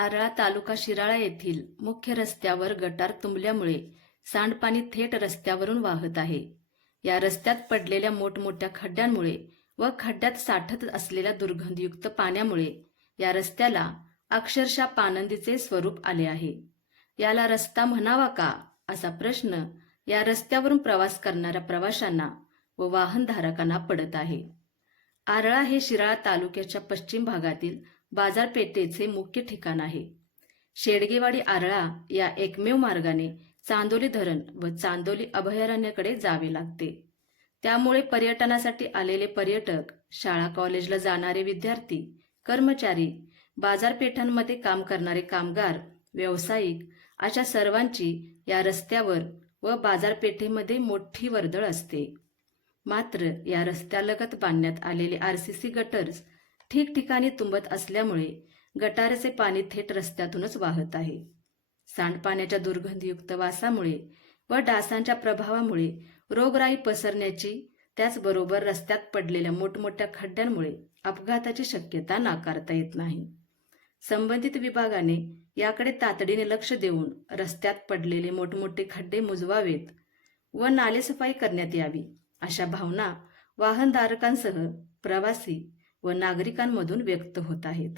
आरळा तालुका शिराळा येथील मुख्य रस्त्यावर गटार तुंबल्यामुळे सांडपाणी थेट रस्त्यावरून वाहत आहे. या रस्त्यात पडलेल्या मोठमोठ्या खड्ड्यांमुळे व खड्ड्यात साठत असलेल्या दुर्गंधयुक्त पाण्यामुळे या रस्त्याला अक्षरशः पाणंदीचे स्वरूप आले आहे. याला रस्ता म्हणावा का, असा प्रश्न या रस्त्यावरून प्रवास करणाऱ्या प्रवाशांना व वाहनधारकांना पडत आहे. आरळा हे शिराळा तालुक्याच्या पश्चिम भागातील बाजारपेठेचे मुख्य ठिकाण आहे. शेडगेवाडी आरळा या एकमेव मार्गाने चांदोली धरण व चांदोली अभयारण्याकडे जावे लागते. त्यामुळे पर्यटनासाठी आलेले पर्यटक, शाळा कॉलेजला जाणारे विद्यार्थी, कर्मचारी, बाजारपेठांमध्ये काम करणारे कामगार, व्यावसायिक अशा सर्वांची या रस्त्यावर व बाजारपेठेमध्ये मोठी वर्दळ असते. मात्र या रस्त्यालगत बांधण्यात आलेले आरसीसी गटर्स ठिकठिकाणी तुंबत असल्यामुळे गटाराचे पाणी थेट रस्त्यातूनच वाहत आहे. सांडपाण्याच्या दुर्गंधयुक्त वासामुळे व डासांच्या प्रभावामुळे रोगराई पसरण्याची, त्याचबरोबर रस्त्यात पडलेल्या मोठमोठ्या खड्ड्यांमुळे अपघाताची शक्यता नाकारता येत नाही. संबंधित विभागाने याकडे तातडीने लक्ष देऊन रस्त्यात पडलेले मोठमोठे खड्डे मुजवावेत व नालेसफाई करण्यात यावी, अशा भावना वाहनधारकांसह प्रवासी व नागरिकांमधून व्यक्त होत आहेत.